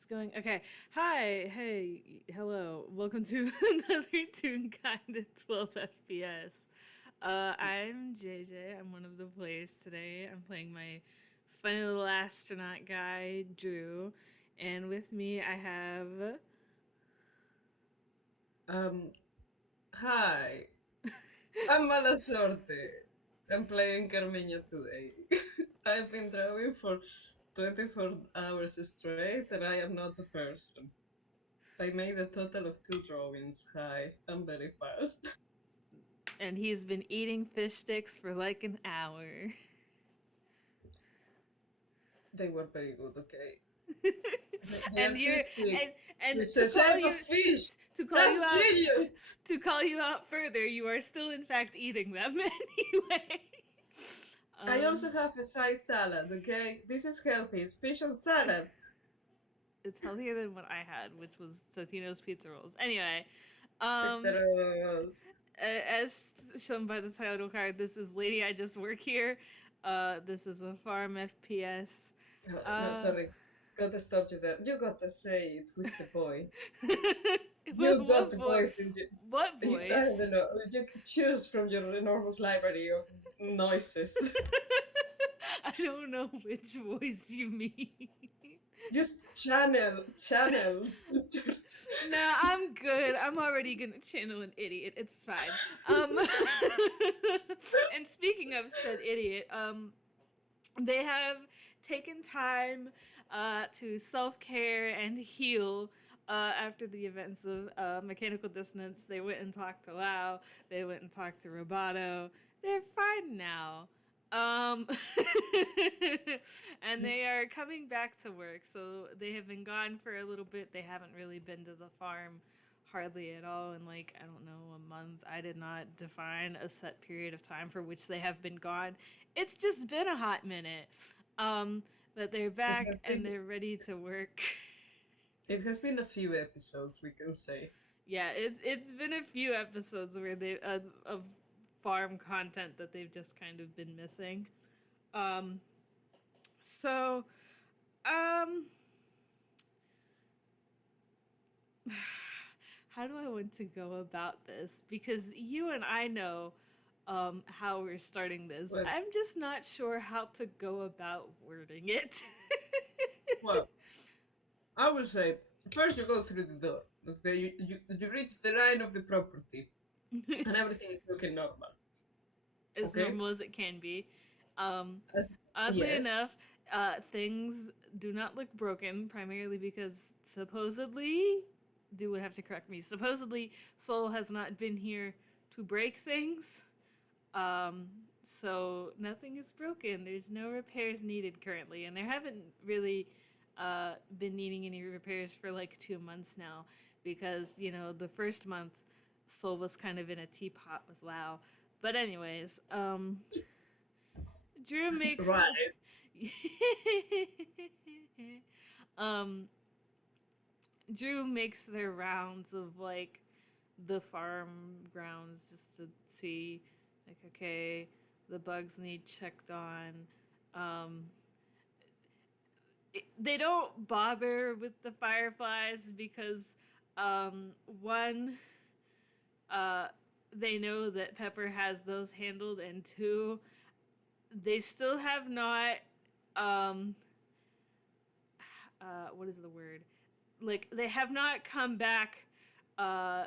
It's going okay. Hi, hey, hello. Welcome to another Toonkind at 12 FPS. I'm JayJay. I'm one of the players today. I'm playing my funny little astronaut guy, Drew, and with me I have. Um, Hi, I'm MalaSorte. I'm playing Carmiña today. I've been drawing for 24 hours straight and I am not a person. I made a total of 2 drawings. Hi, I'm very fast. And he's been eating fish sticks for like an hour. They were very good, okay? They are and you're fish sticks. and It's to a call shape of you fish. to call you That's out genius! to call you out further, you are still in fact eating them anyway. I also um have a side salad, okay? This is healthy. It's fish and salad. it's healthier than what I had, which was Totino's pizza rolls. Anyway, um Picturesque. as shown by the title card, this is Lady I Just Work Here. This is a farm FPS. No, uh sorry. Gotta stop you there. You gotta say it with the voice. You got what the voice? voice in What you. I voice? don't know. You can choose from your enormous library of noises. I don't know which voice you mean. Just channel. No, I'm good. I'm already gonna channel an idiot. It's fine. Um, and speaking of said idiot, they have taken time to self care and heal. After the events of mechanical dissonance, they went and talked to Lau. They went and talked to Roboto. They're fine now. Um, and they are coming back to work. So they have been gone for a little bit. They haven't really been to the farm hardly at all in, like, I don't know, a month. I did not define a set period of time for which they have been gone. It's just been a hot minute. But they're It back has and been they're ready to work. it has been a few episodes, we can say. Yeah, it's been a few episodes where they of farm content that they've just kind of been missing. Um, so um, how do I want to go about this? Because you and I know how we're starting this. Well, I'm just not sure how to go about wording it. well, I would say first you go through the door. Okay, you reach the line of the property, and everything is looking normal. As Okay. normal as it can be. Um, As, Oddly yes. enough, things do not look broken, primarily because supposedly, Du would have to correct me. Supposedly, Soul has not been here to break things. Um, so nothing is broken. There's no repairs needed currently, and there haven't really been needing any repairs for like 2 months now, because the first month Soul was kind of in a teapot with Lao. But anyways, Drew makes Right. um Drew makes their rounds of like the farm grounds just to see, like, okay, the bugs need checked on. Um they don't bother with the fireflies because one, uh they know that Pepper has those handled, and two, they still have not um what is the word, like, they have not come back uh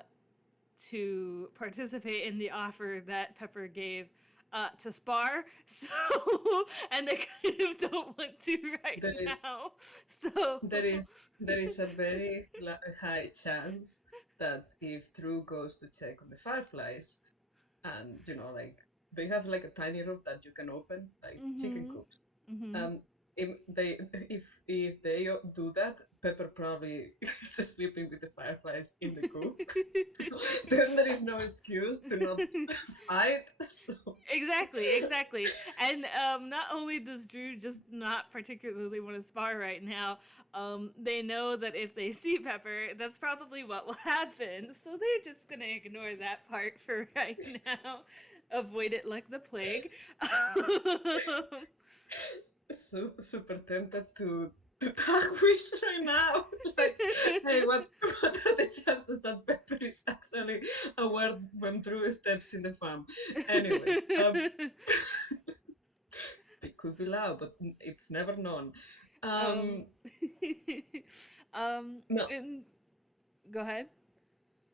to participate in the offer that Pepper gave to spar. So and they kind of don't want to right There is now. So there is there is a very high chance that if Drew goes to check on the fireflies, and like they have like a tiny roof that you can open, like chicken mhm. coops. Mhm. Um, if they do that, Pepper probably is sleeping with the fireflies in the coop. Then there is no excuse to not fight. So Exactly. And not only does Drew just not particularly want to spar right now, they know that if they see Pepper, that's probably what will happen. So they're just gonna ignore that part for right now, avoid it like the plague. super tempted to to tag wish right now. Like, hey, what are the chances that Pepper is actually aware when Drew steps in the farm? Anyways, it could be loud, but it's never known. um, No, and go ahead.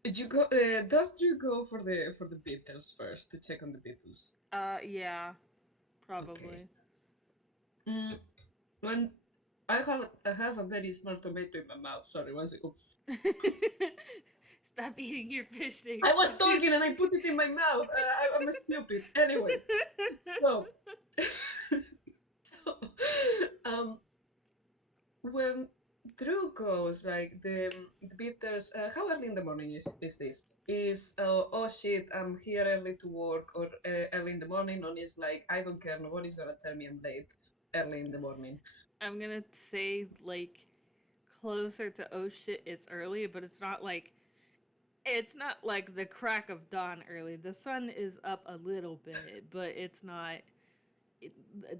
did you go? Does Drew go for the Beatles first to check on the Beatles? Yeah, Okay. probably. Mm, when I have a very small tomato in my mouth. Sorry, one second. Stop eating your fish I sticks. was talking and I put it in my mouth. I'm a stupid. Anyways, so so um when Drew goes like the Beatles, how early in the morning is this? Is oh shit, I'm here early to work, or early in the morning, or is like I don't care, nobody's gonna tell me I'm late early in the morning. I'm gonna say like closer to oh shit, it's early, but it's not like the crack of dawn early. The sun is up a little bit, but it's not. It,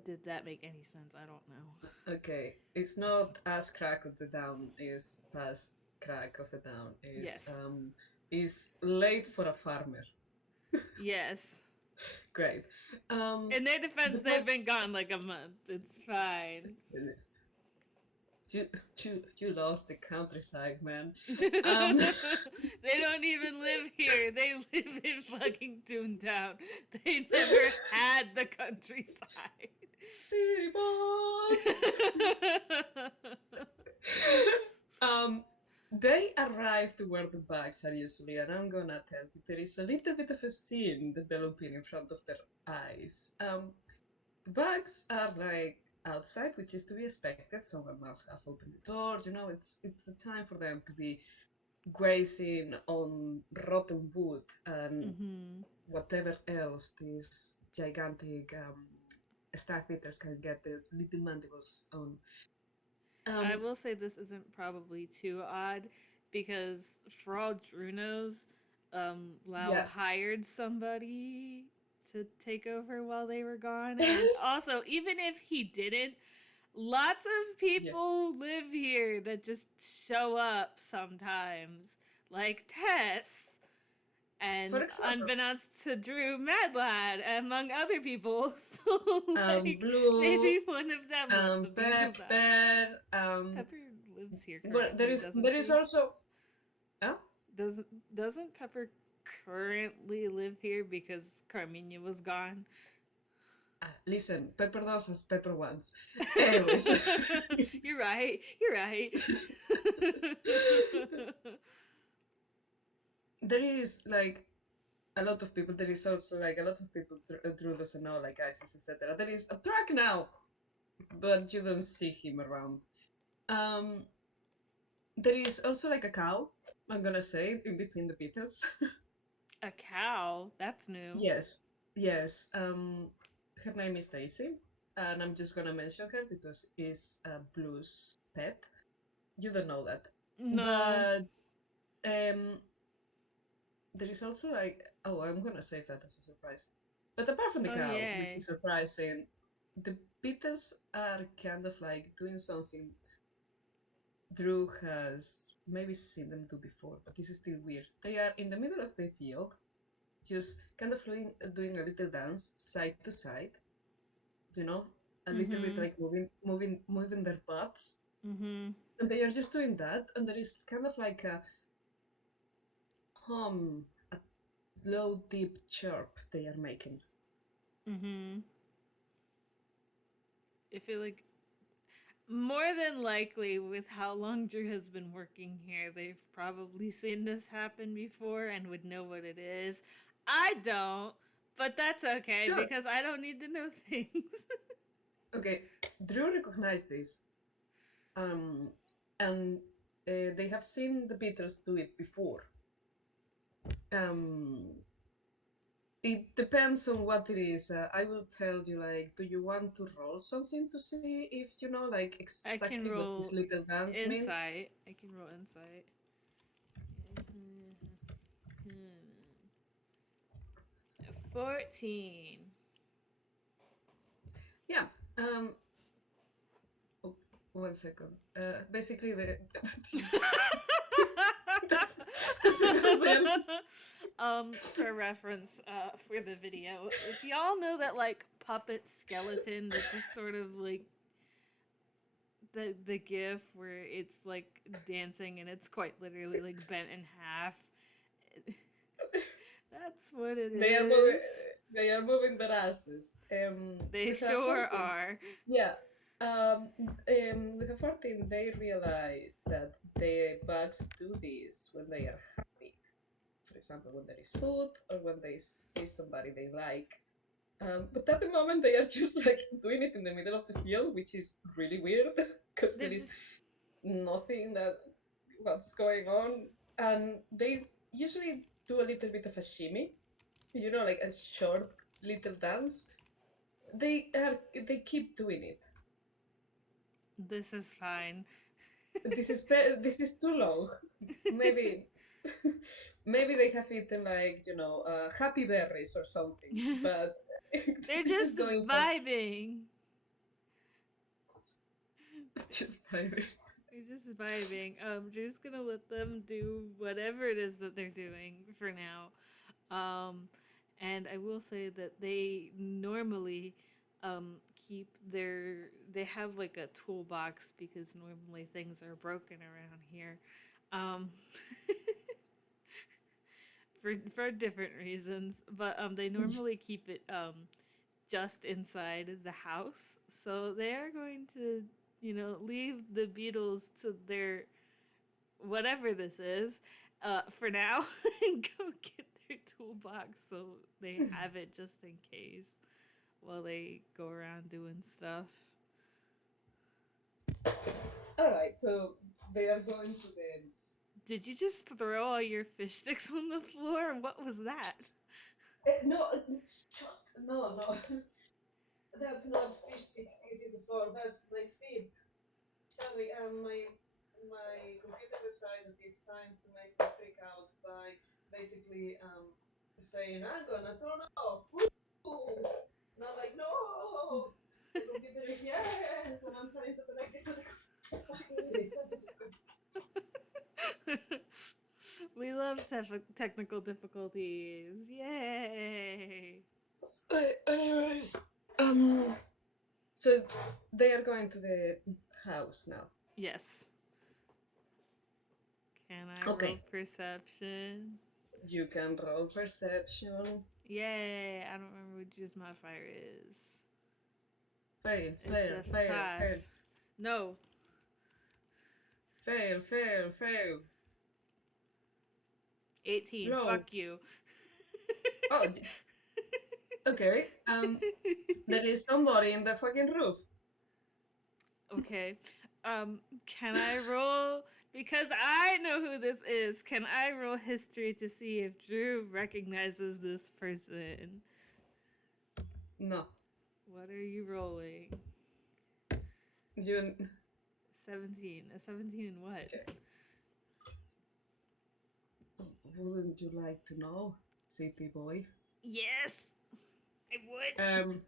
did that make any sense? I don't know. Okay, it's not as crack of the down is past crack of the down Yes. is late for a farmer. Yes. Great. In their The defense, they've bugs. been gone like a month. It's fine. You, you lost the countryside, man. Um, They don't even live here. They live in fucking Toontown. They never had the countryside. City boy. um, they arrive to where the bags are usually, and I'm gonna tell you there is a little bit of a scene developing in front of their eyes. The bags are like outside, which is to be expected. Someone must have opened the door. You know, it's a time for them to be grazing on rotten wood and Mm-hmm. whatever else these gigantic stag beaters can get the little mandibles on. I Um, will say this isn't probably too odd because for all Drew knows, Lau yeah. hired somebody to take over while they were gone. And Yes. also, even if he didn't, lots of Yeah. people live here that just show up sometimes, like Tess. For And example, unbeknownst to Drew, Mad Lad, among other people. So, like, Blue, maybe one of them left the Beatles out. Pepper. Pepper lives here But there currently, is doesn't there is she? also. Huh? Doesn't doesn't Pepper currently live here because Carmiña was gone? Listen, Pepper does as Pepper wants. Anyways. You're right. You're right. There is like a lot of people. There is also like a lot of people Drew doesn't know, like ISIS, etc. There is a truck now, but you don't see him around. Um, there is also like a cow. I'm gonna say in between the Beatles. A cow? That's new. Yes, yes. Her name is Daisy, and I'm just gonna mention her because it's a Blue's pet. You don't know that, No. but um, there is also like, oh, I'm gonna save that as a surprise. But apart from the Oh cow, which yay. is surprising, the Beatles are kind of like doing something Drew has maybe seen them do before, but this is still weird. They are in the middle of the field, just kind of doing a little dance side to side, you know, a little bit Mhm. like moving their butts, Mhm. and they are just doing that, and there is kind of like a hum, a low deep chirp they are making. Mhm. I feel like more than likely, with how long Drew has been working here, they've probably seen this happen before and would know what it is. I don't, but that's okay Sure. because I don't need to know things. Okay, Drew recognized this, um, and they have seen the Beatles do it before. Um, it depends on what it is. I will tell you, like, do you want to roll something to see if you know, like, I can exactly what this roll little dance means? insight. I can roll insight. 14. Yeah. Um, 1 second. Basically, that's, that's the For reference, for the video, if y'all know that like puppet skeleton that just sort of like the gif where it's like dancing and it's quite literally like bent in half. That's what it they are moving. is. They are moving their asses. They With a sure 14, are. yeah. With a 14, they realize that the bugs do this when they are happy. For example, when there is food or when they see somebody they like. But at the moment, they are just like doing it in the middle of the field, which is really weird because there is nothing that what's going on, and they usually do a little bit of a shimmy, like a short little dance. They keep doing it. This is fine. This is too long. Maybe maybe they have eaten like happy berries or something, but They're this is just going for vibing. just vibing. They're just vibing. Drew's gonna let them do whatever it is that they're doing for now. And I will say that they normally keep they have like a toolbox because normally things are broken around here. Um, for different reasons, but they normally keep it just inside the house. So they are going to, leave the beetles to their whatever this is for now and go get their toolbox so they have it just in case while they go around doing stuff. All right, so they are going to the. Did you just throw all your fish sticks on the floor? What was that? No, no, no. That's not fish sticks you did before. That's my feet. Sorry, my computer decided it's time to make me freak out by basically saying I'm gonna turn off. Woo! And I'm like, no, the computer is yes, and I'm trying to connect it to the fucking Jesus Christ. We love technical difficulties. Yay! Anyways, so they are going to the house now. Yes. Can I Okay. roll perception? You can roll perception. Yay! I don't remember what juice modifier is. Fail. It's a 5. No. Fail. 18. No. Fuck you. Oh, okay. There is somebody in the fucking roof. Okay. Can I roll? Because I know who this is, can I roll history to see if Drew recognizes this person? No. What are you rolling? You. 17. A 17 in what? Okay. Wouldn't you like to know, city boy? Yes, I would.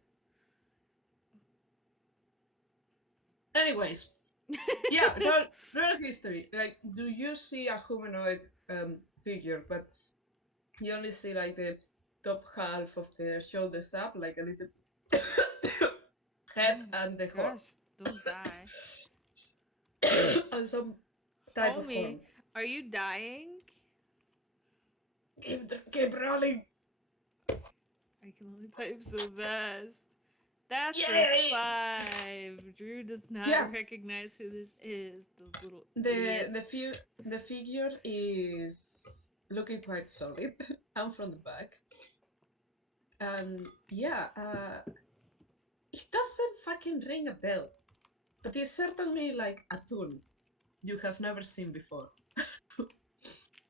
Anyways, yeah, roll history. Like, do you see a humanoid figure, but you only see like the top half of their shoulders up, like a little head and the horn. Gosh, don't die. And some type of Homie, horn. are you dying? Keep rolling. I can only type so fast. That's Yay! a 5. Drew does not recognize who this is. The little the figure is looking quite solid. I'm from the back, and yeah, it doesn't fucking ring a bell, but it's certainly like a tune you have never seen before.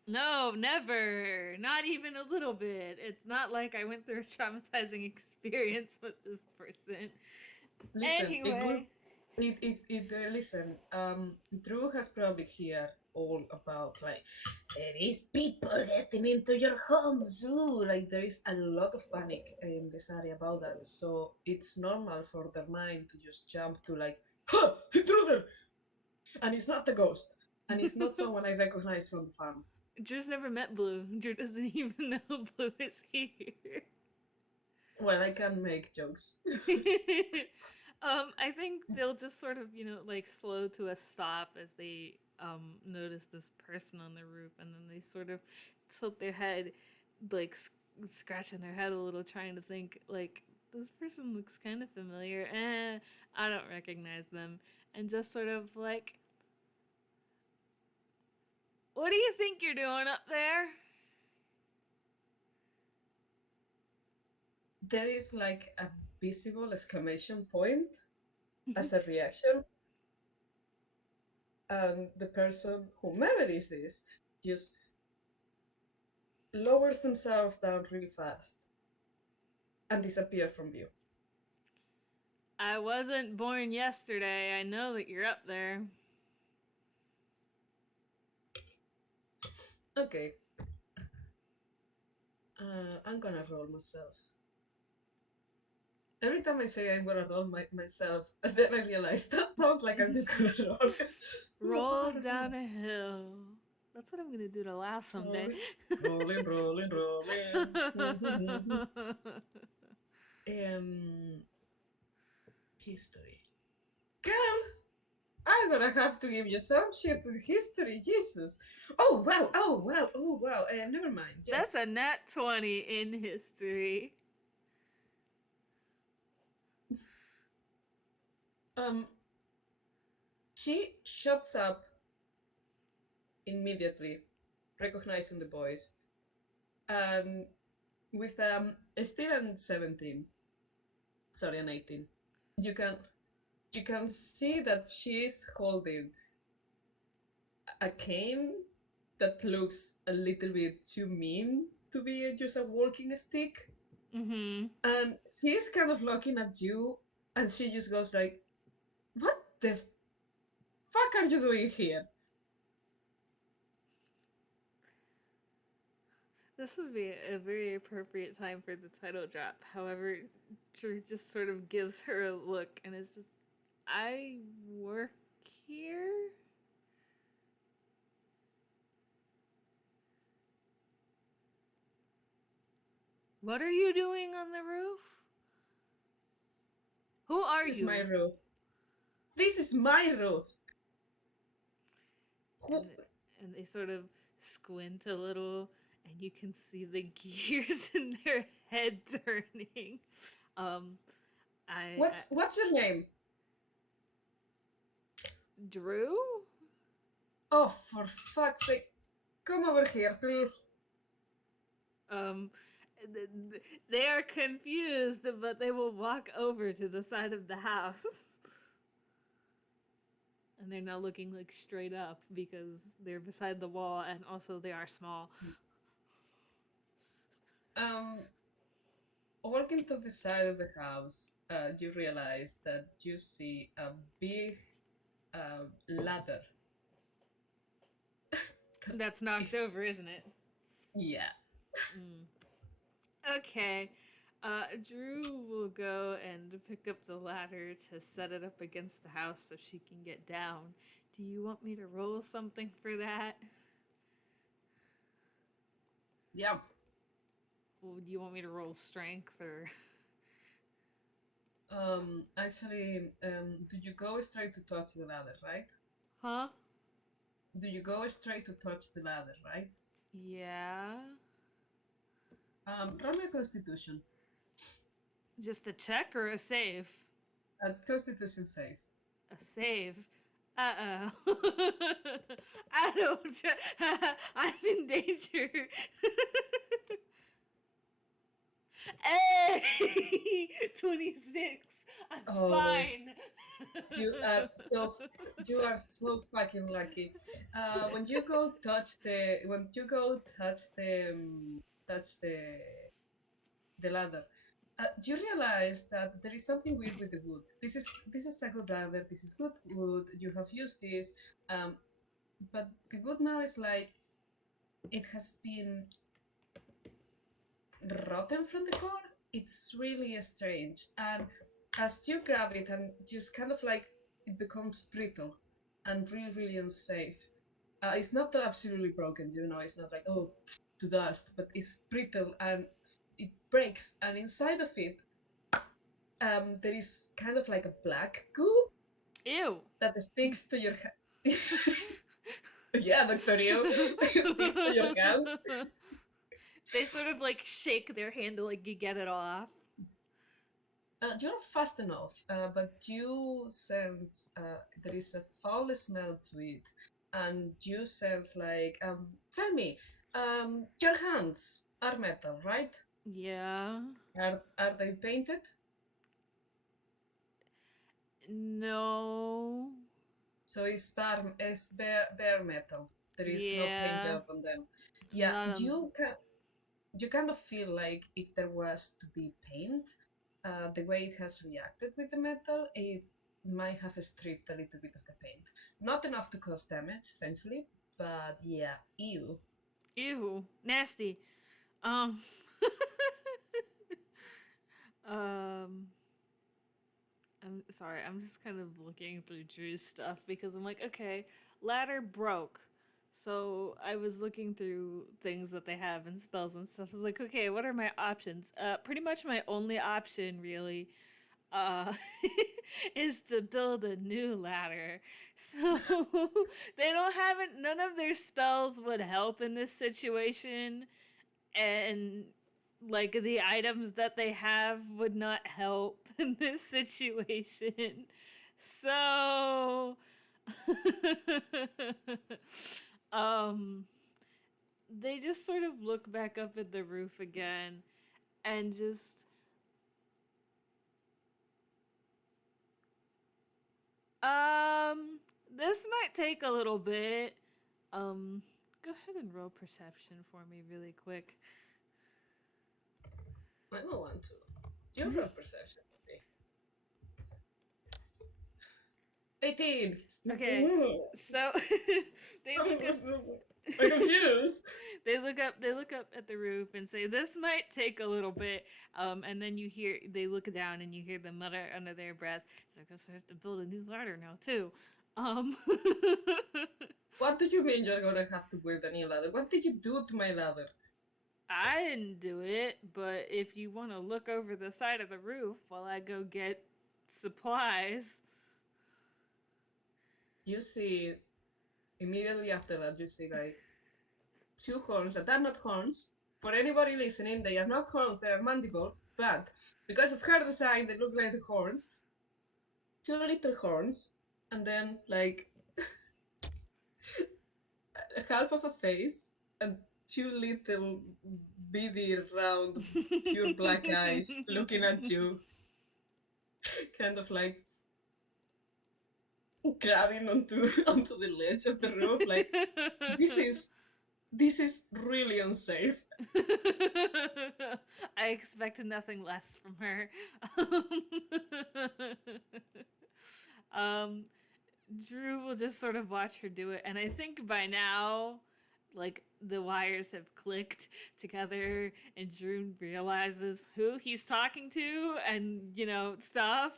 No, never. Not even a little bit. It's not like I went through a traumatizing experience with this person. Listen, Anyway. Listen, Drew has probably heard all about like there is people getting into your homes. Ooh, like there is a lot of panic in this area about that. So it's normal for their mind to just jump to like "Huh, intruder!" And it's not the ghost, and it's not someone I recognize from the farm. Drew's never met Blue. Drew doesn't even know Blue is here. Well, I can make jokes. I think they'll just sort of, like slow to a stop as they notice this person on the roof, and then they sort of tilt their head, like scratching their head a little, trying to think, like, this person looks kind of familiar. I don't recognize them, and just sort of like, what do you think you're doing up there? There is like a visible exclamation point as a reaction, and the person, whomever this is, just lowers themselves down really fast and disappear from view. I wasn't born yesterday. I know that you're up there. Okay. I'm gonna roll myself. Every time I say I'm gonna roll myself, and then I realize that sounds like I'm just gonna roll. Roll down a hill. That's what I'm gonna do to laugh someday. Rolling, rolling, rolling. History. Girl, I'm gonna have to give you some shit in history, Jesus. Oh wow, oh wow, oh wow. Never mind. Yes. That's a nat 20 in history. Um, she shuts up immediately, recognizing the voice, and with still an 17, sorry, an 18. You can see that she's holding a cane that looks a little bit too mean to be just a walking stick. Mm-hmm. And she's kind of looking at you, and she just goes like, "What the fuck are you doing here?" This would be a very appropriate time for the title drop. However, Drew just sort of gives her a look and is just, I work here? What are you doing on the roof? Who are This is you? my roof. This is my roof. And they sort of squint a little, and you can see the gears in their head turning. What's your name? Drew? Oh, for fuck's sake. Come over here, please. Um, they are confused, but they will walk over to the side of the house. And they're now looking like straight up because they're beside the wall, and also they are small. Walking to the side of the house, you realize that you see a big ladder. That's knocked over, isn't it? Yeah. Okay. Drew will go and pick up the ladder to set it up against the house so she can get down. Do you want me to roll something for that? Yeah. Well, do you want me to roll strength or? Actually, do you go straight to touch the ladder, right? Huh? Do you go straight to touch the ladder, right? Yeah. Roll me a Constitution. Just a check or a save? A Constitution save. A save. Uh-oh. I don't. I'm in danger. Hey! 26. I'm fine. You are so fucking lucky. When you go touch the the ladder, you realize that there is something weird with the wood. This is a good ladder. This is good wood. You have used this, but the wood now is like it has been rotten from the core. It's really strange. And as you grab it and just kind of like it becomes brittle and really, really unsafe. It's not absolutely broken, it's not like, oh, to dust, but it's brittle and it breaks. And inside of it, there is kind of like a black goo Ew. that sticks to your hand. Yeah, Dr. You. It sticks to your hand. They sort of like shake their hand to like get it off. You're not fast enough, but you sense there is a foul smell to it, and you sense like, tell me, your hands are metal, right? Yeah. Are they painted? No. So it's bare metal. There is no paint Yeah. job on them. Yeah, Not on. you kind of feel like if there was to be paint, the way it has reacted with the metal, it might have stripped a little bit of the paint. Not enough to cause damage, thankfully, but yeah, ew. Ew. Nasty. Um. um. I'm sorry. I'm just kind of looking through Drew's stuff because I'm like, okay, ladder broke. So I was looking through things that they have and spells and stuff. I was like, okay, what are my options? Pretty much my only option really uh, is to build a new ladder. So they don't have it. None of their spells would help in this situation, and like the items that they have would not help in this situation. So, um, they just sort of look back up at the roof again and just Um, this might take a little bit. Um, Go ahead and roll perception for me really quick. I don't want to. Your roll perception would be 18. Okay, so they look up. I'm confused. They look up at the roof and say, "This might take a little bit." And then they look down and you hear them mutter under their breath. So I guess I have to build a new ladder now too. Um, What do you mean you're gonna have to build a new ladder? What did you do to my ladder? I didn't do it, but if you want to look over the side of the roof while I go get supplies. You see, immediately after that, you see like two horns that are not horns. For anybody listening, they are not horns, they are mandibles, but because of her design, they look like the horns. Two little horns, and then like half of a face, and two little beady, round, pure black eyes looking at you, kind of like grabbing onto the ledge of the roof. Like this is really unsafe. I expect nothing less from her. um, Drew will just sort of watch her do it, and I think by now, like the wires have clicked together, and Drew realizes who he's talking to, and stuff.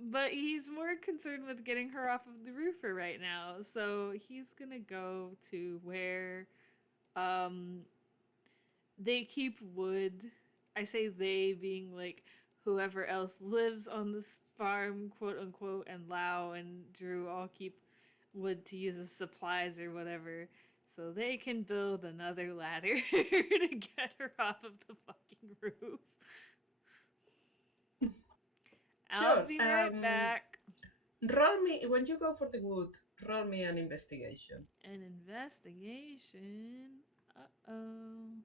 But he's more concerned with getting her off of the roof for right now, so he's gonna go to where um they keep wood. I say they being like whoever else lives on this farm, quote unquote, and Lau and Drew all keep wood to use as supplies or whatever. So they can build another ladder to get her off of the fucking roof. I'll Sure. be right back. Roll me when you go for the wood. Roll me an investigation. An investigation. Uh-oh.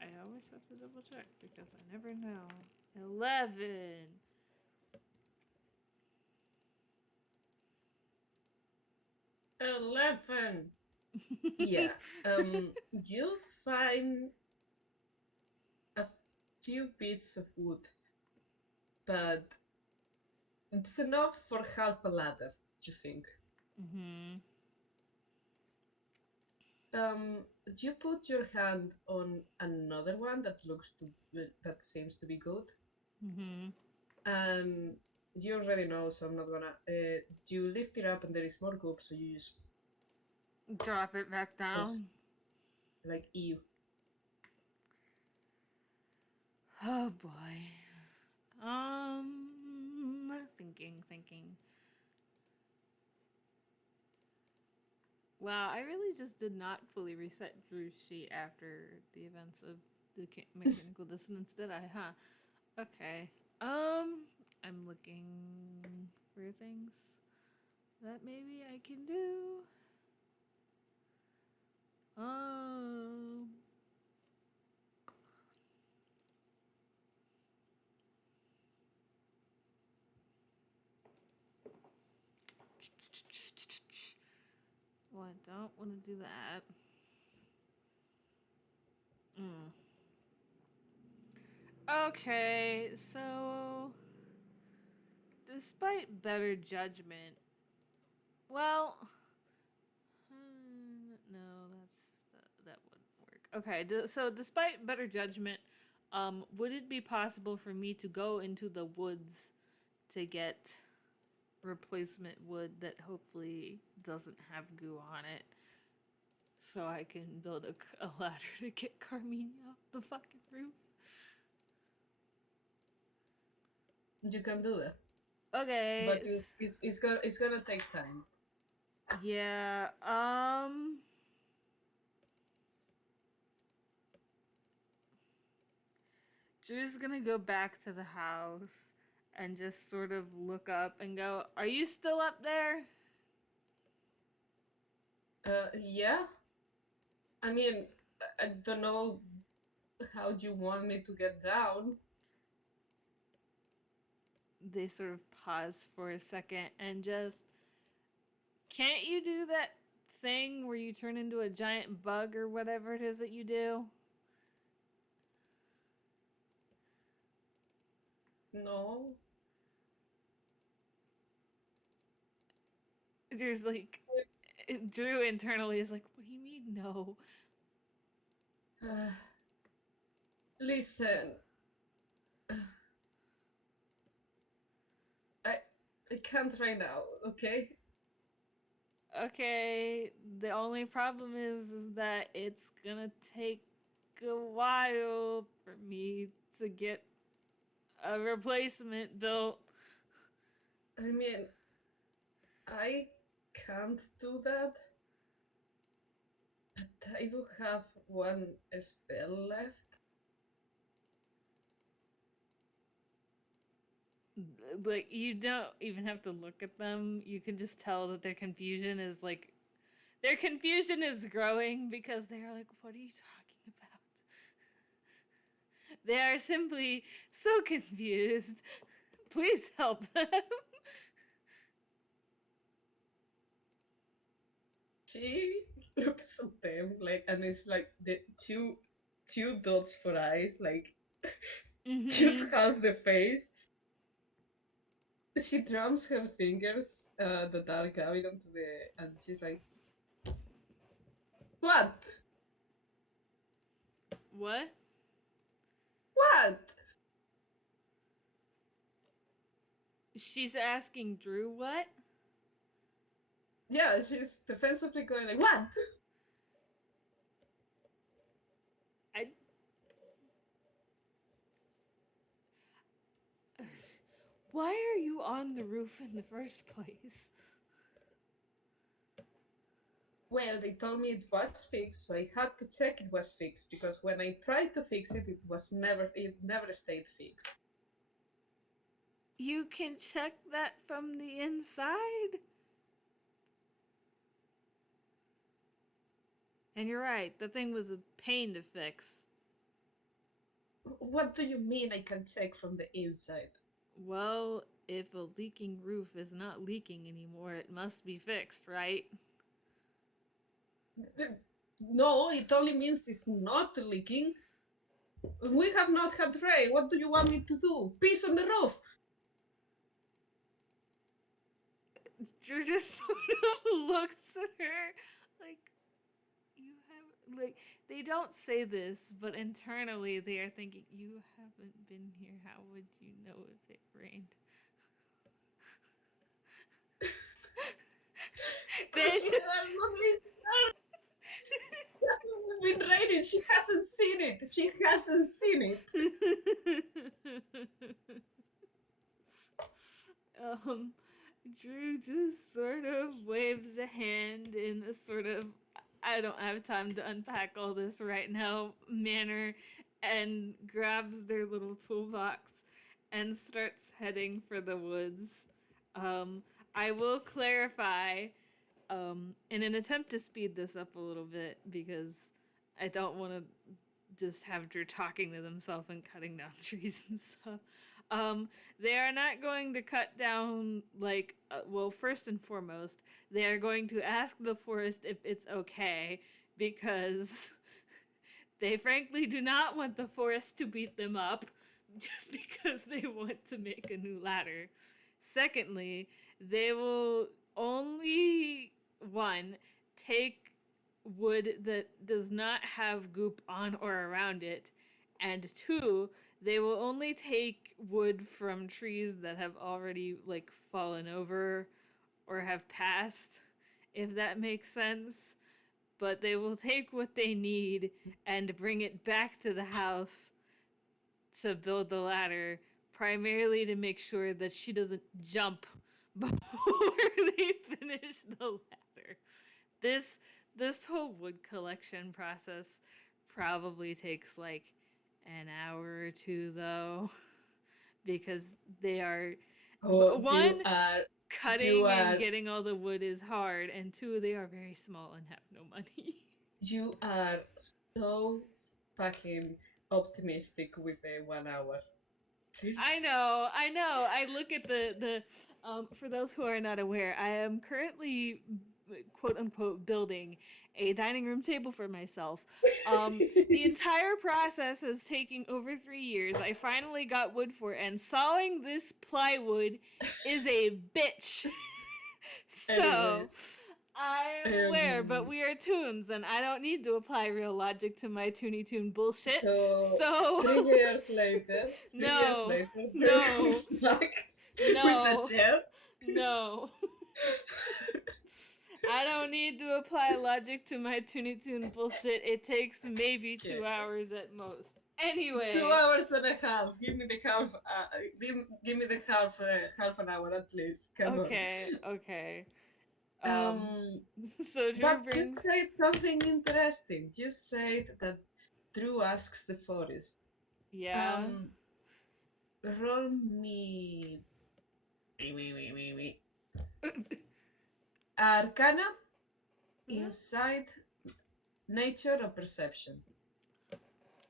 I always have to double check because I never know. 11. 11. Yeah. You find a few bits of wood, but it's enough for half a ladder, you think. Mm-hmm. Do you put your hand on another one that that seems to be good? Mm-hmm. And you already know, so I'm not gonna. You lift it up, and there is more goop, so you just Drop it back push down. like you. Oh boy. Thinking. Wow, I really just did not fully reset Drew's sheet after the events of the mechanical dissonance, did I? Huh. Okay. I'm looking for things that maybe I can do. Um. Well, I don't want to do that. Mm. Okay, so despite better judgment, well, no, that wouldn't work. Okay, so despite better judgment, would it be possible for me to go into the woods to get replacement wood that hopefully doesn't have goo on it, so I can build a ladder to get Carmiña off the fucking roof? You can do that, Okay. but it's gonna take time. Yeah. Drew's gonna go back to the house and just sort of look up and go, "Are you still up there?" Yeah. I mean, I don't know how you want me to get down. They sort of pause for a second and just, "Can't you do that thing where you turn into a giant bug or whatever it is that you do?" No. Drew's like, Drew internally is like, "What do you mean no?" Listen, I I can't right now. Okay. Okay, the only problem is that it's gonna take a while for me to get a replacement built. I mean, I can't do that, but I do have one spell left. Like, you don't even have to look at them. You can just tell that their confusion is growing because they're like, "What are you talking about?" They are simply so confused. Please help them. She looks at them like, and it's like the two dots for eyes, like just Mm-hmm. half the face. She drums her fingers that are grabbing onto and she's like, "What? What? What?" She's asking Drew what? Yeah, she's defensively going like, "What?" I. Why are you on the roof in the first place? Well, they told me it was fixed, so I had to check it was fixed because when I tried to fix it, it never stayed fixed. You can check that from the inside. And you're right, the thing was a pain to fix. What do you mean I can check from the inside? Well, if a leaking roof is not leaking anymore, it must be fixed, right? No, it only means it's not leaking. We have not had rain. What do you want me to do? Piss on the roof? Drew just sort of looks at her like, "You like they don't say this, but internally they are thinking, "You haven't been here. How would you know if it rained?" Because she has not been raining. She hasn't seen it. She hasn't seen it. um, Drew just sort of waves a hand in a sort of I don't have time to unpack all this right now manner and grabs their little toolbox and starts heading for the woods. Um, I will clarify in an attempt to speed this up a little bit because I don't want to just have Drew talking to themselves and cutting down trees and stuff. They are not going to cut down, like, well, first and foremost, they are going to ask the forest if it's okay because they frankly do not want the forest to beat them up just because they want to make a new ladder. Secondly, they will only, one, take wood that does not have goop on or around it, and two, they will only take wood from trees that have already like fallen over or have passed, if that makes sense. But they will take what they need and bring it back to the house to build the ladder, primarily to make sure that she doesn't jump before they finish the ladder. This this whole wood collection process probably takes like an hour or two though because they are Oh, one you cutting and are, getting all the wood is hard, and two they are very small and have no money. you are so fucking optimistic with the 1 hour. I know. I look at the for those who are not aware, I am currently quote unquote building a dining room table for myself. The entire process has taken over 3 years. I finally got wood for it, and sawing this plywood is a bitch. So Anyways, I'm aware, but we are toons, and I don't need to apply real logic to my Toonie Toon bullshit. so So 3 years later, no, Drew no, comes back with a no, chair. no. I don't need to apply logic to my Toonie Toon bullshit. It takes maybe 2 hours at most. Anyway, 2 hours and a half. Give me the half. Give me the half an hour at least. Come okay, okay. on. So Drew But brings. just say something interesting. Just say that Drew asks the forest. Yeah. Roll me Arcana, Insight, Nature, or Perception.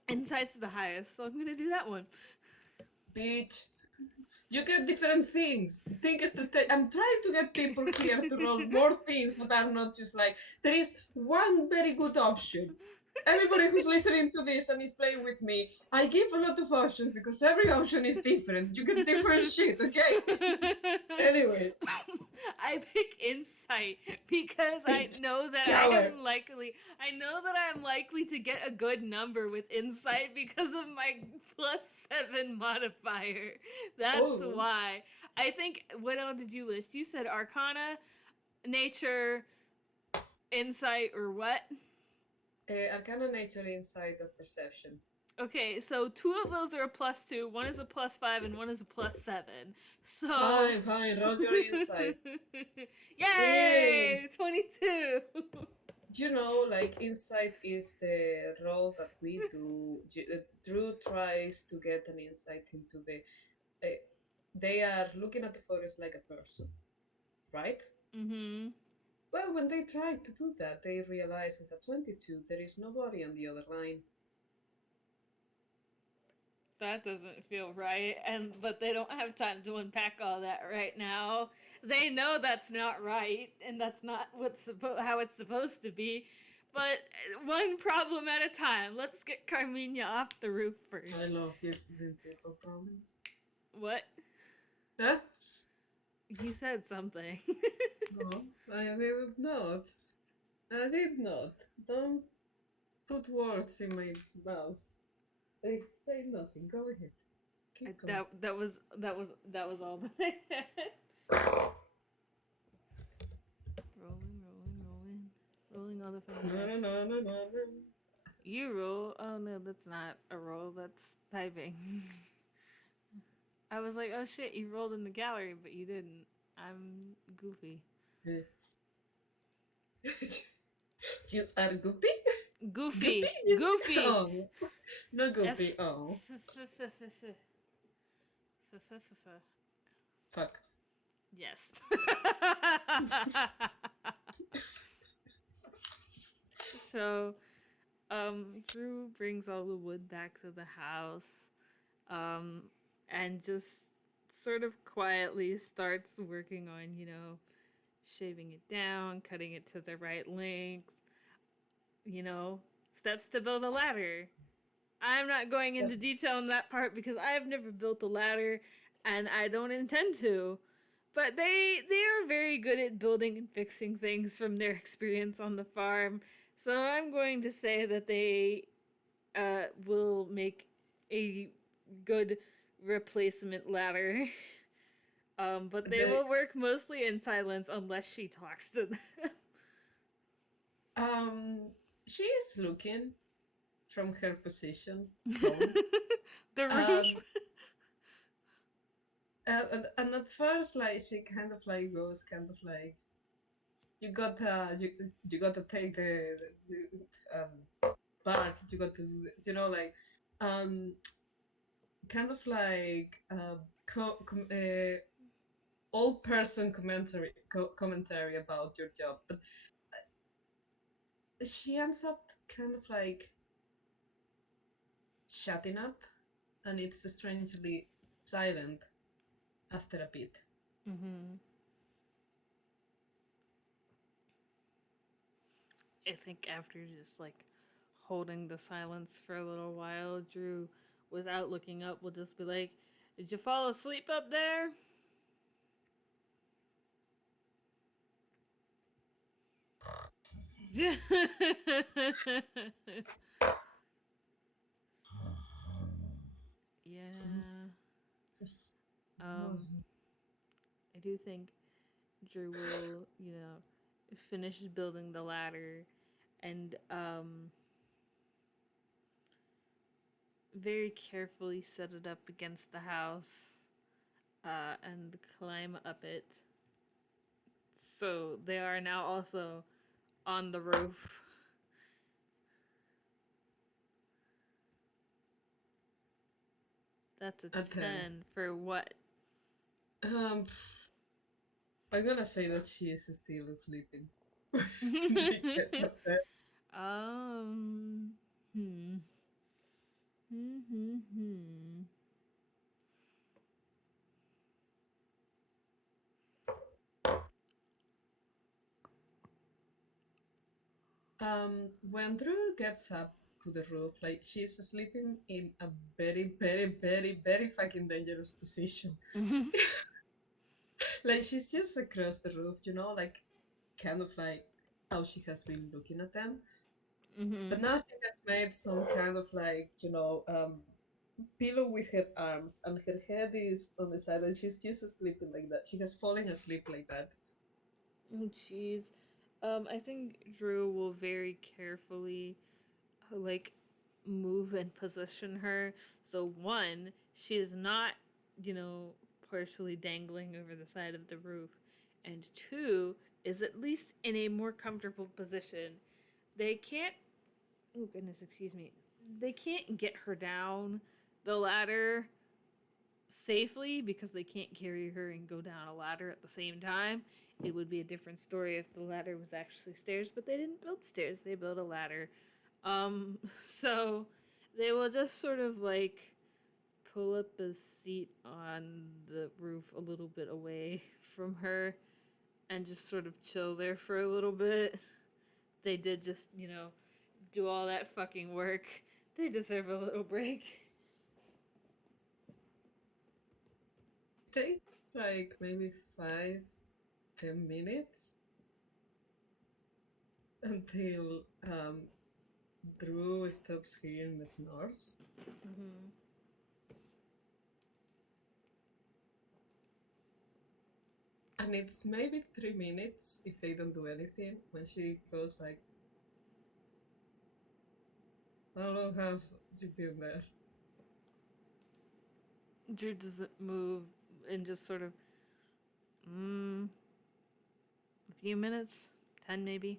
Insight's the highest, so I'm gonna do that one. Bitch. You get different things. Think strategic. I'm trying to get people here to roll more things that are not just like. There is one very good option. Everybody who's listening to this and is playing with me, I give a lot of options because every option is different. You get different shit, okay? Anyways. I pick insight because I know that I know that I'm likely to get a good number with insight because of my +7 modifier. That's why. I think, what else did you list? You said Arcana, Nature, Insight, or what? Arcana, Nature, Insight, or Perception. Okay, so 2 of those are a +2, one is a +5, and one is a +7. So Fine, roll your insight. Yay! 22! You know, like, insight is the role that we do. Drew tries to get an insight into the. They are looking at the forest like a person, right? Mm-hmm. Well, when they try to do that, they realize with a 22 there is nobody on the other line. That doesn't feel right, but they don't have time to unpack all that right now. They know that's not right, and that's not how it's supposed to be. But one problem at a time. Let's get Carmiña off the roof first. I love giving people problems. What? Huh? You said something. No, I did not. I did not. Don't. put words in my mouth. I say nothing. Go ahead. Keep going. That was all that I had. Rolling all the fingers. No. You roll. Oh no, that's not a roll. That's typing. I was like, oh shit, you rolled in the gallery, but you didn't. I'm goofy. You are goopy? Goopy? Goofy. Just, Goofy. oh, no F. goopy. Oh, fuck. Yes. So, Drew brings all the wood back to the house, um, and just sort of quietly starts working on, shaving it down, cutting it to the right length, steps to build a ladder. I'm not going into detail on that part because I have never built a ladder and I don't intend to. But they are very good at building and fixing things from their experience on the farm. So I'm going to say that they will make a good replacement ladder. But they The will work mostly in silence unless she talks to them. um, she is looking from her position home. The roof. Um, and at first, like she kind of like goes, kind of like you gotta take the bark. You got to like um kind of like old person commentary about your job, but she ends up kind of like shutting up, and it's strangely silent after a bit. Mm-hmm. I think after just like holding the silence for a little while, Drew, without looking up, will just be like, "Did you fall asleep up there?" Yeah. I do think Drew will, finish building the ladder and very carefully set it up against the house and climb up it. So they are now also on the roof. That's a A 10. 10 for what? Um, I'm gonna say that she is still sleeping. um, hmm. Hmm. When Drew gets up to the roof, like she's sleeping in a very, very, very, very fucking dangerous position. Like she's just across the roof, like kind of like how she has been looking at them. But now she has made some kind of like, pillow with her arms, and her head is on the side, and she's just sleeping like that. She has fallen asleep like that. Oh, jeez. I think Drew will very carefully, like, move and position her. So, one, she is not, you know, partially dangling over the side of the roof. And two, is at least in a more comfortable position. They can't, oh goodness, excuse me. They can't get her down the ladder safely because they can't carry her and go down a ladder at the same time. It would be a different story if the ladder was actually stairs, but they didn't build stairs, they built a ladder. So they will just sort of like pull up a seat on the roof a little bit away from her and just sort of chill there for a little bit. They did just, do all that fucking work. They deserve a little break. Take like maybe 5-10 minutes until Drew stops hearing the snores. Mm-hmm. And it's maybe 3 minutes if they don't do anything when she goes like, how long have you been there? Drew doesn't move and just sort of, a few minutes, 10 maybe.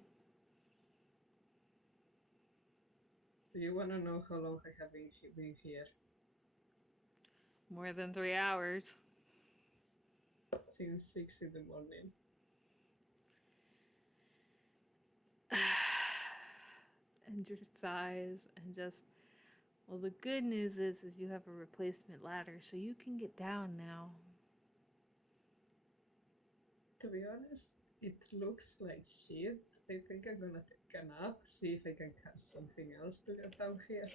Do you want to know how long I have been here? More than 3 hours. Since 6 in the morning. And Drew sighs and just, well, the good news is you have a replacement ladder, so you can get down now. To be honest, it looks like shit. I think I'm gonna take a nap, see if I can catch something else to get down here.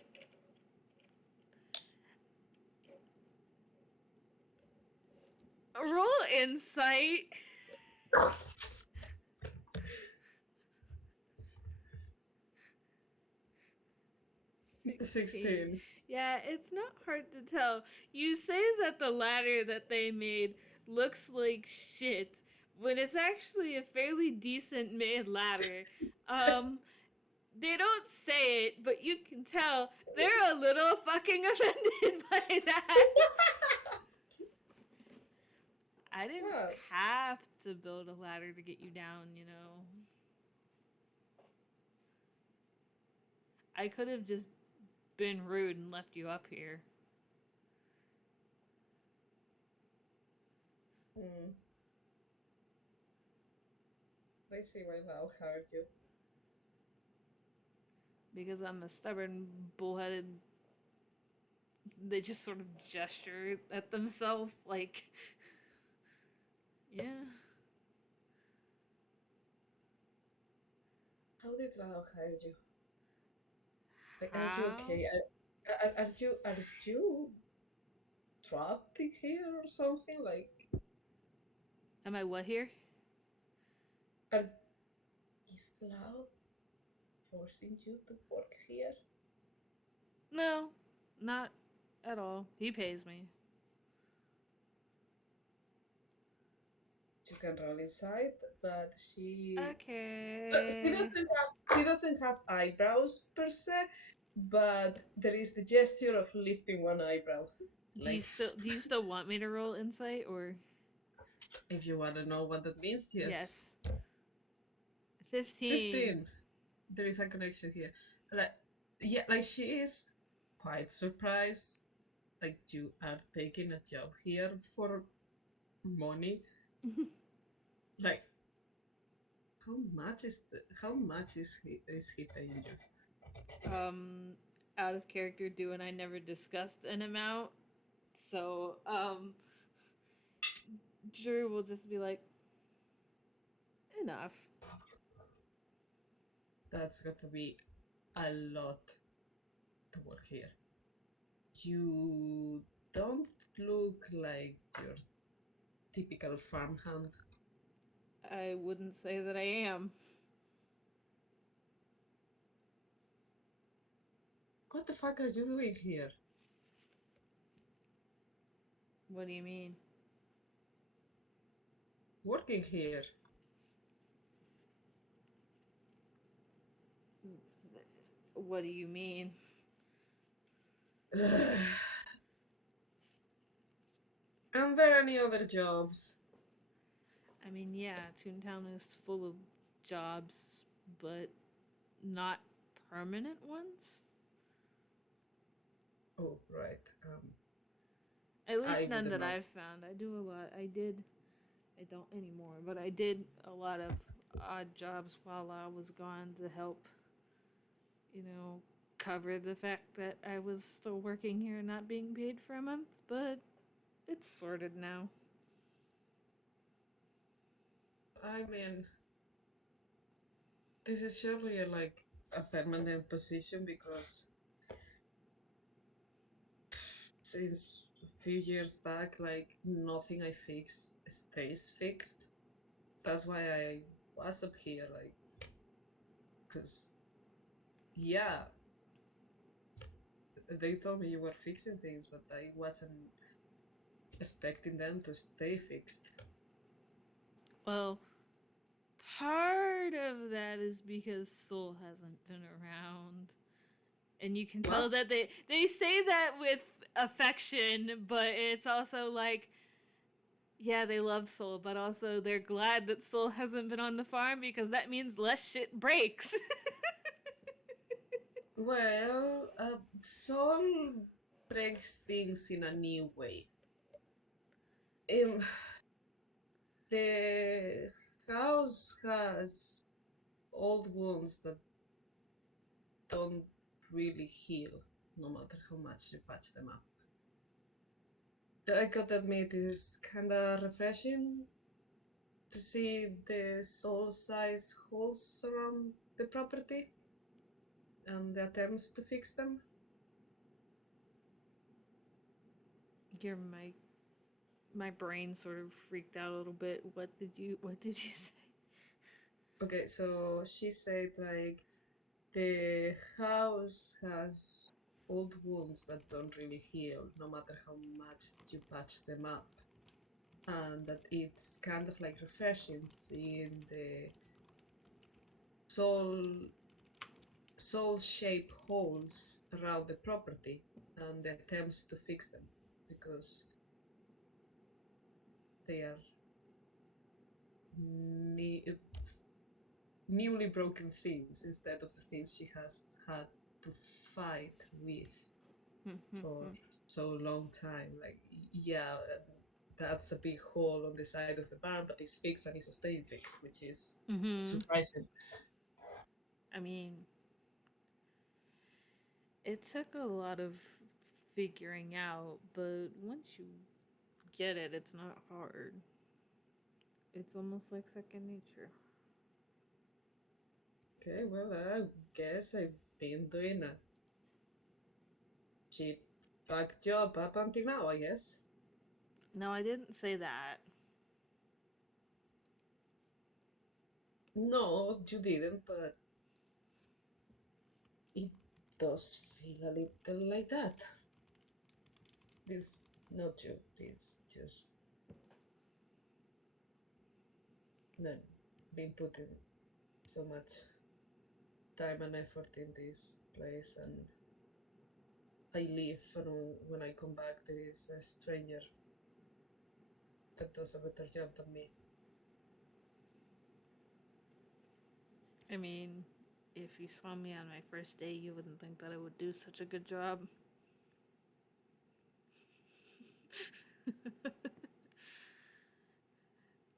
Roll insight. 16. Yeah, it's not hard to tell. You say that the ladder that they made looks like shit when it's actually a fairly decent made ladder. They don't say it, but you can tell they're a little fucking offended by that. I didn't What? have to build a ladder to get you down, you know. I could have just been rude and left you up here. Hmm. Let's see why I'll hurt you. Because I'm a stubborn, bullheaded. They just sort of gesture at themselves, like, yeah. How did Lau hurt you? Like, are you How? okay? Are you trapped in here or something? Like, Am I what here? are is Lau forcing you to work here? No, not at all. He pays me. You can roll inside, but she Okay. she doesn't have eyebrows per se, but there is the gesture of lifting one eyebrow. Like, Do you still want me to roll insight or if you want to know what that means, yes. yes? 15. 15. There is a connection here. Like, yeah, like she is quite surprised. Like, you are taking a job here for money. Like, how much is he paying you? Out of character, Do and I never discussed an amount. So, Drew will just be like, enough. That's got to be a lot to work here. You don't look like your typical farmhand. I wouldn't say that I am. What the fuck are you doing here? What do you mean? Working here. What do you mean? Are there any other jobs? I mean, yeah, Toontown is full of jobs, but not permanent ones. Oh, right. At least I none wouldn't that know. I've found. I do a lot. I don't anymore, but I did a lot of odd jobs while I was gone to help, you know, cover the fact that I was still working here and not being paid for a month, but it's sorted now. I mean, this is surely like a permanent position because since a few years back, like nothing I fix stays fixed. That's why I was up here, like, because yeah, They told me you were fixing things, but I wasn't expecting them to stay fixed. Well, part of that is because Soul hasn't been around. And you can tell What? that they say that with affection, but it's also like, yeah, they love Soul, but also they're glad that Soul hasn't been on the farm because that means less shit breaks. Well, Sol breaks things in a new way. Um, the house has old wounds that don't really heal, no matter how much you patch them up. I gotta admit, it's kinda refreshing to see the soul-size holes around the property and the attempts to fix them. Your my brain sort of freaked out a little bit. What did you say? Okay, so she said like the house has old wounds that don't really heal, no matter how much you patch them up, and that it's kind of like refreshing seeing the soul soul-shaped holes around the property and the attempts to fix them because they are ne- newly broken things instead of the things she has had to fight with for so long time. Like, yeah, that's a big hole on the side of the barn, but it's fixed and it's a staying fix, which is surprising. I mean, it took a lot of figuring out, but once you get it, it's not hard. It's almost like second nature. Okay, well, I guess I've been doing a cheap fuck job up until now, I guess. No, I didn't say that. No, you didn't, but it does feel a little like that. This, not you, this just no, been putting so much time and effort in this place, and I leave, and when I come back, there is a stranger that does a better job than me. I mean, if you saw me on my first day, you wouldn't think that I would do such a good job.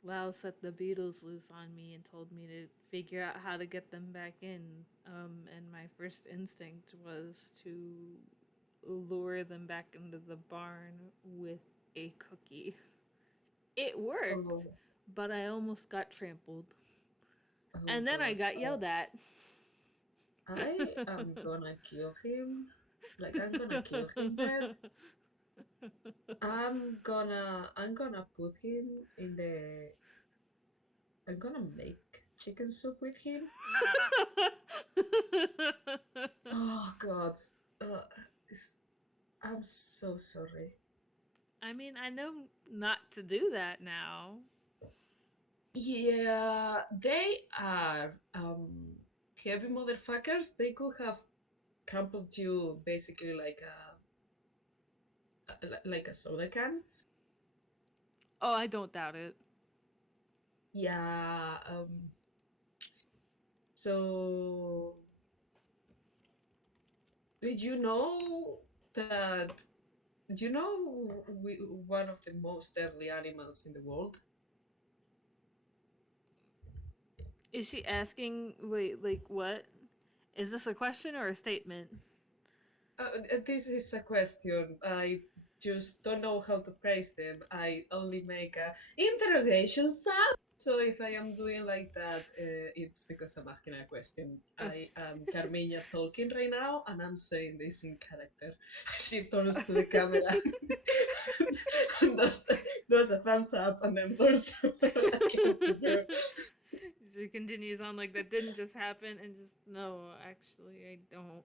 Lau set the beetles loose on me and told me to figure out how to get them back in. And my first instinct was to lure them back into the barn with a cookie. It worked, Oh, but I almost got trampled. oh And then I God. got yelled at. I am gonna kill him. Like, I'm gonna kill him dead. I'm gonna put him in the I'm gonna make chicken soup with him. Oh God, uh, I'm so sorry. I mean, I know not to do that now. Yeah, they are heavy motherfuckers. They could have crumpled you basically like a soda can. Oh, I don't doubt it. Yeah. So did you know that? Do you know one of the most deadly animals in the world? Is she asking, wait, like what? Is this a question or a statement? This is a question. I just don't know how to phrase them. I only make a interrogation sound. So if I am doing like that, it's because I'm asking a question. I am Carmiña talking right now, and I'm saying this in character. She turns to the camera and does a thumbs up, and then turns back into you. She continues on like that didn't just happen and just, no, actually, I don't.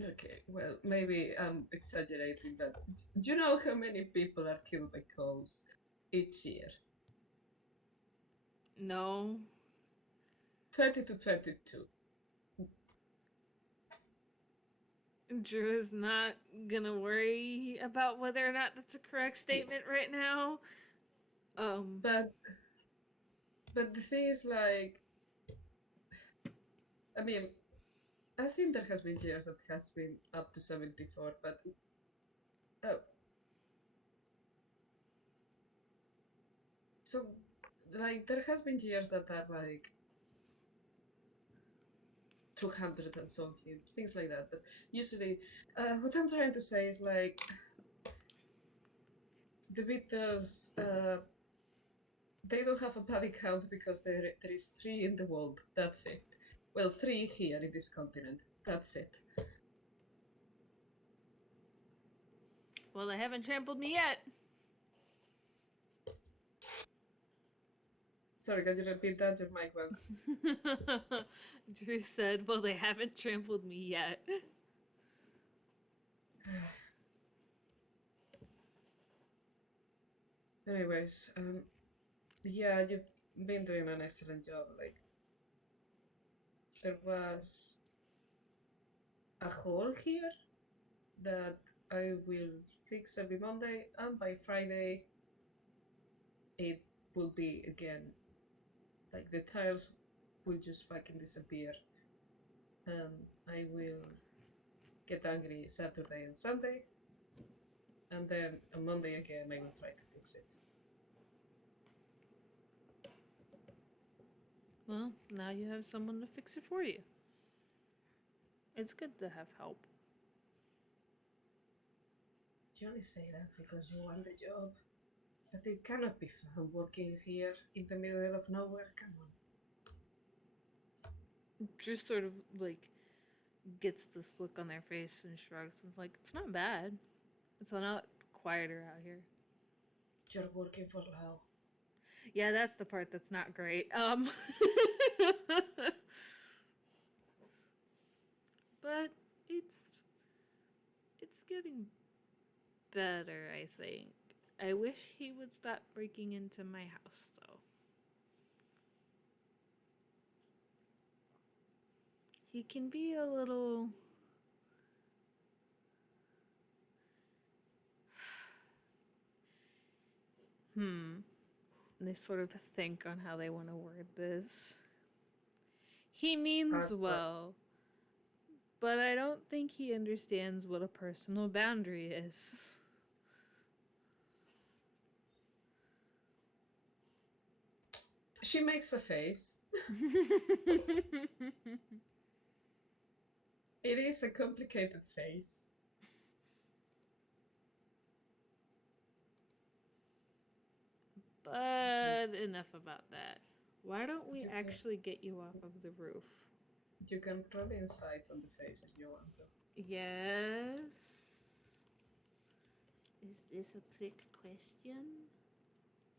Okay, well, maybe I'm exaggerating, but do you know how many people are killed by cows each year? No. 20 to 22. Drew is not gonna worry about whether or not that's a correct statement right now. Um, But the thing is, like, I mean, I think there has been years that has been up to 74, but uh, so like there has been years that are like 200 and something, things like that. But usually, what I'm trying to say is like the Beatles, they don't have a body count because there is three in the world. That's it. Well, three here in this continent. That's it. well, they haven't trampled me yet. Sorry, can you repeat that? Your mic went. Drew said, well, they haven't trampled me yet. Anyways, yeah, you've been doing an excellent job. Like, there was a hole here that I will fix every Monday, and by Friday, it will be again like the tiles will just fucking disappear, and I will get angry Saturday and Sunday, and then on Monday again I will try to fix it. Well, now you have someone to fix it for you. It's good to have help. You only say that because you want the job. But it cannot be fun working here in the middle of nowhere. Come on. Drew sort of like gets this look on their face and shrugs and is like, it's not bad. It's a lot quieter out here. You're working for Lao. Yeah, that's the part that's not great. But it's getting better, I think. I wish he would stop breaking into my house though. He can be a little hmm. They sort of think on how they want to word this. He means As well. well, but I don't think he understands what a personal boundary is. She makes a face. It is a complicated face. But enough about that. Why don't we You can, actually get you off of the roof? you can roll insight on the face if you want to. Yes. Is this a trick question?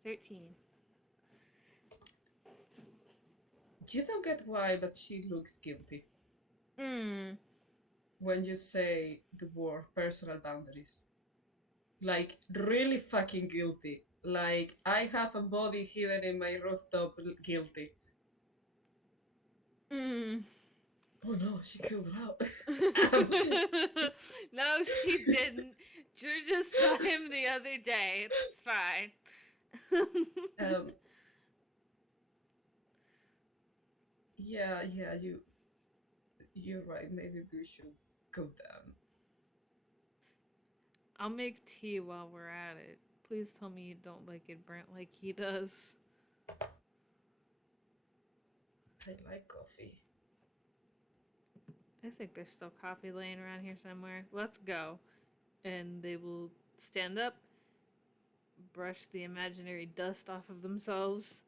13. You don't get why, but she looks guilty Hmm. when you say the word personal boundaries. Like, really fucking guilty. Like, I have a body hidden in my rooftop, guilty. Hmm. Oh no, she killed Lau. No, she didn't. Drew just saw him the other day. It's fine. um, yeah, you're right. Maybe we should go down. I'll make tea while we're at it. Please tell me you don't like it burnt like he does. I like coffee. I think there's still coffee laying around here somewhere. Let's go. And they will stand up, brush the imaginary dust off of themselves,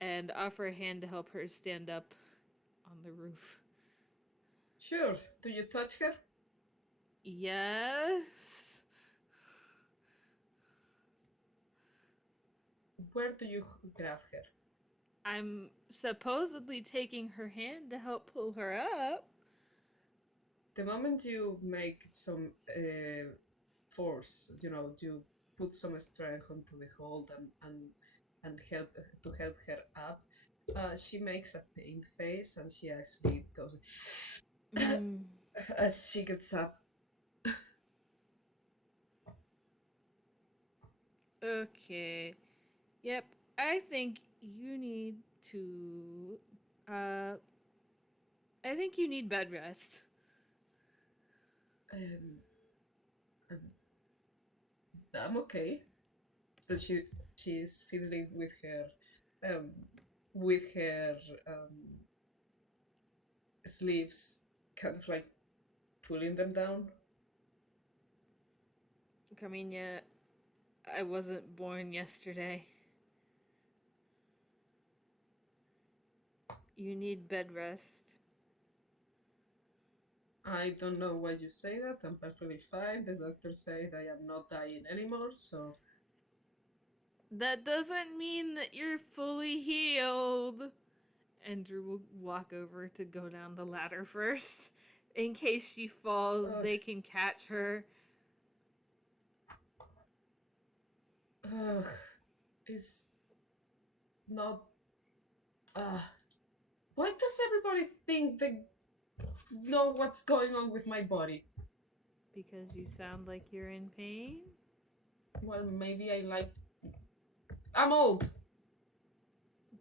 and offer a hand to help her stand up on the roof. Sure. Do you touch her? Yes. Where do you grab her? I'm supposedly taking her hand to help pull her up. the moment you make some force, you put some strength onto the hold and help to help her up. She makes a pain face and she actually goes Mm, as she gets up. okay. Yep. I think you need to. Uh, I think you need bed rest. Um, um, I'm okay. But she's fiddling um, with her sleeves, kind of like pulling them down. Carmiña, I wasn't born yesterday. You need bed rest. I don't know why you say that. I'm perfectly fine. The doctor said I am not dying anymore, so That doesn't mean that you're fully healed. Andrew will walk over to go down the ladder first. In case she falls, ugh, they can catch her. ugh, it's not. Uh, why does everybody think they know what's going on with my body? Because you sound like you're in pain? Well, maybe I like. I'm old.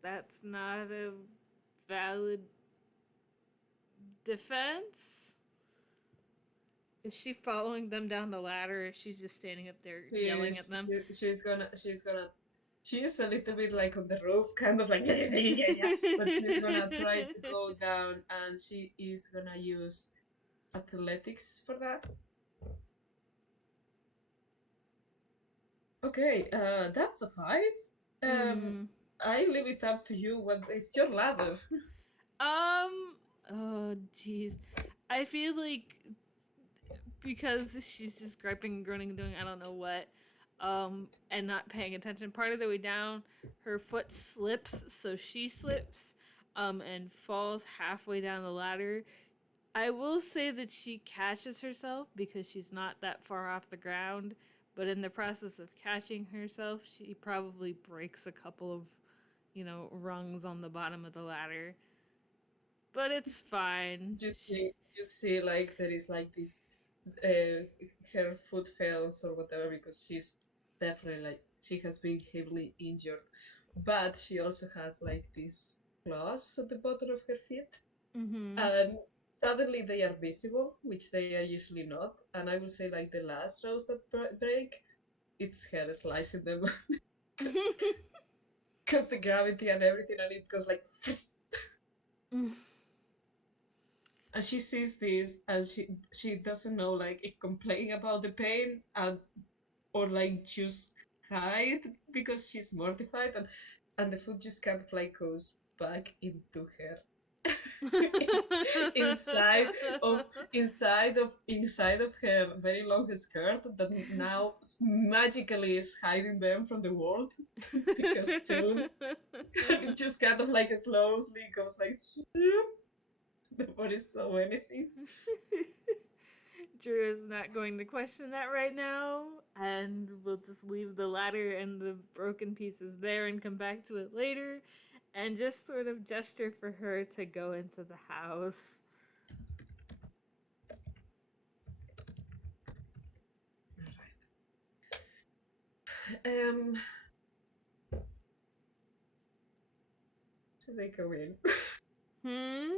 That's not a valid defense. Is she following them down the ladder, or is she just standing up there She yelling is. at them? She's gonna. She's a little bit like on the roof, kind of like yeah. But she's gonna try to go down, and she is gonna use athletics for that. Okay, that's a 5. Um, Mm. I leave it up to you. What is your ladder? Oh, jeez. I feel like because she's just griping and groaning and doing I don't know what, and not paying attention. Part of the way down, her foot slips, so she slips, and falls halfway down the ladder. I will say that she catches herself because she's not that far off the ground, but in the process of catching herself, she probably breaks a couple of, rungs on the bottom of the ladder. But it's fine. You see, like there is like this, uh, her foot fails or whatever because she's definitely like she has been heavily injured, but she also has like these claws at the bottom of her feet, Mm-hmm. and suddenly they are visible, which they are usually not. And I will say like the last rows that break, it's her slicing them because the gravity and everything, and it goes like. And she sees this and she doesn't know like if complain about the pain and or like just hide because she's mortified, and the food just kind of like goes back into her inside of inside of her very long skirt that now magically is hiding them from the world because Toons it just kind of like slowly goes like nobody saw anything. Drew is not going to question that right now, and we'll just leave the ladder and the broken pieces there and come back to it later, and just sort of gesture for her to go into the house. Um, so they go in. Hmm?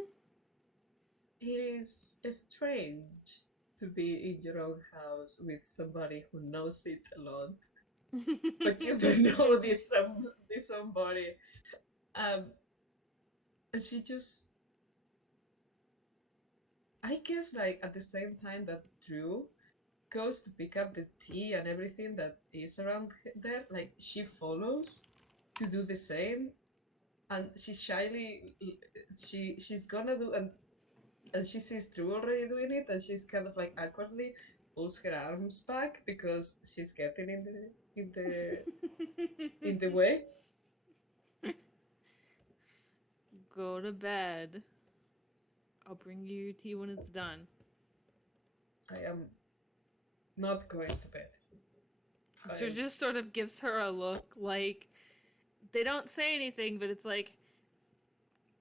It is strange to be in your own house with somebody who knows it a lot, but you don't know this somebody. Um, and she just, I guess, like at the same time that Drew goes to pick up the tea and everything that is around there, like she follows to do the same, and she shyly, she's gonna do, and she sees Drew already doing it, and she's kind of like awkwardly pulls her arms back because she's getting in the way. Go to bed. I'll bring you your tea when it's done. I am not going to bed. Drew just sort of gives her a look like they don't say anything, but it's like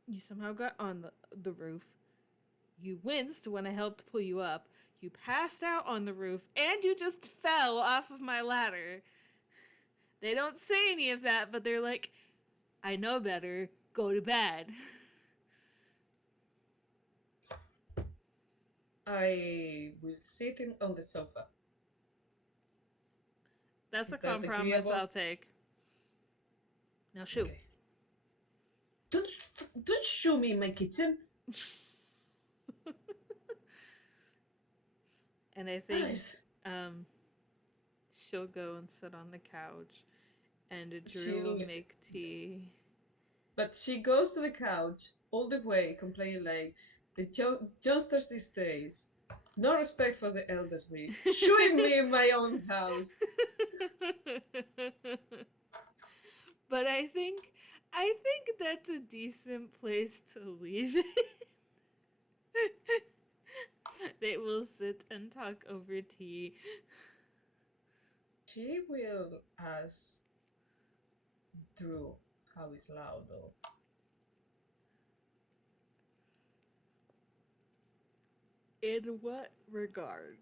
you somehow got on the roof. You winced when I helped pull you up. You passed out on the roof, and you just fell off of my ladder. They don't say any of that, but they're like, I know better. Go to bed. I will sit on the sofa. That's Is a that compromise agreeable? I'll take. Now shoot. Okay. Don't show me in my kitchen. And I think Nice. she'll go and sit on the couch, and Drew will She'll, make tea. but she goes to the couch all the way, complaining like the youngsters these days, no respect for the elderly, shooing me in my own house. But I think that's a decent place to leave it. They will sit and talk over tea. She will ask Drew how is loud though. In what regard?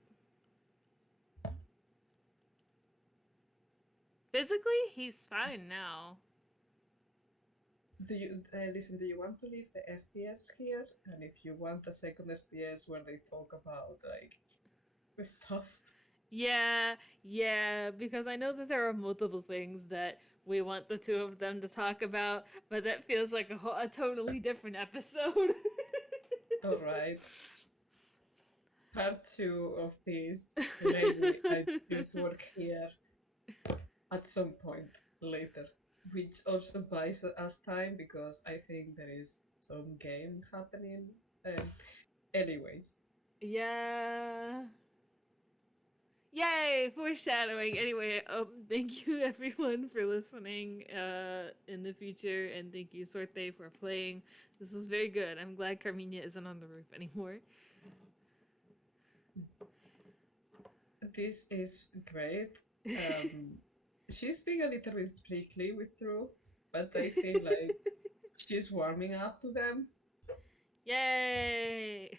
Physically, he's fine now. Do you listen? Do you want to leave the FPS here? And if you want a second FPS where they talk about like the stuff. Yeah, because I know that there are multiple things that we want the two of them to talk about, but that feels like a totally different episode. All right. Part 2 of this lady I just work here at some point later, which also buys us time because I think there is some game happening. Anyways. Yeah. Yay! Foreshadowing. Anyway, thank you everyone for listening in the future, and thank you Sorte for playing. This was very good. I'm glad Carmiña isn't on the roof anymore. This is great. She's being a little bit prickly with Drew, but I feel like she's warming up to them. Yay!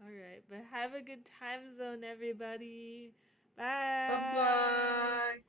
Alright, but have a good time zone, everybody. Bye! Bye bye!